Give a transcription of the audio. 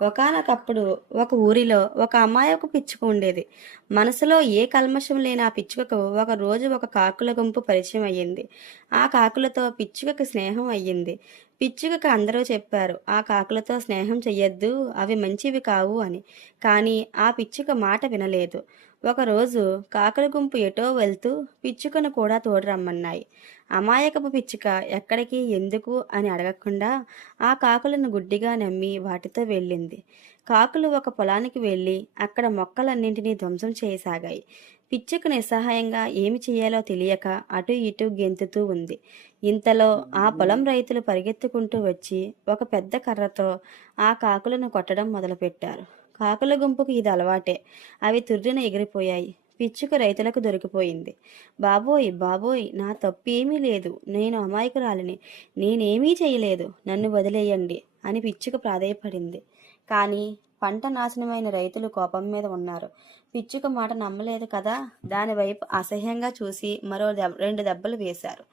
ఒకానొకప్పుడు ఒక ఊరిలో ఒక అమాయకు పిచ్చుక ఉండేది. మనసులో ఏ కల్మషం లేని ఆ పిచ్చుకకు ఒకరోజు ఒక కాకుల గుంపు పరిచయం అయ్యింది. ఆ కాకులతో పిచ్చుకకి స్నేహం అయ్యింది. పిచ్చుకకి అందరూ చెప్పారు, ఆ కాకులతో స్నేహం చెయ్యొద్దు, అవి మంచివి కావు అని. కానీ ఆ పిచ్చుక మాట వినలేదు. ఒకరోజు కాకుల గుంపు ఎటో వెళ్తూ పిచ్చుకను కూడా తోడు రమ్మన్నాయి. అమాయకపు పిచ్చుక ఎక్కడికి, ఎందుకు అని అడగకుండా ఆ కాకులను గుడ్డిగా నమ్మి వాటితో వెళ్ళింది. కాకులు ఒక పొలానికి వెళ్ళి అక్కడ మొక్కలన్నింటినీ ధ్వంసం చేయసాగాయి. పిచ్చుక నిస్సహాయంగా ఏమి చెయ్యాలో తెలియక అటూ ఇటూ గెంతుతూ ఉంది. ఇంతలో ఆ పొలం రైతులు పరిగెత్తుకుంటూ వచ్చి ఒక పెద్ద కర్రతో ఆ కాకులను కొట్టడం మొదలుపెట్టారు. కాకుల గుంపుకు ఇది అలవాటే. అవి తుర్రున ఎగిరిపోయాయి. పిచ్చుక రైతులకు దొరికిపోయింది. బాబోయ్ బాబోయ్, నా తప్పేమీ లేదు, నేను అమాయకురాలిని, నేనేమీ చేయలేదు, నన్ను వదిలేయండి అని పిచ్చుక ప్రాధేయపడింది. కానీ పంట నాశనమైన రైతులు కోపం మీద ఉన్నారు. పిచ్చుక మాట నమ్మలేదు కదా, దానివైపు అసహ్యంగా చూసి మరో 2 దెబ్బలు వేశారు.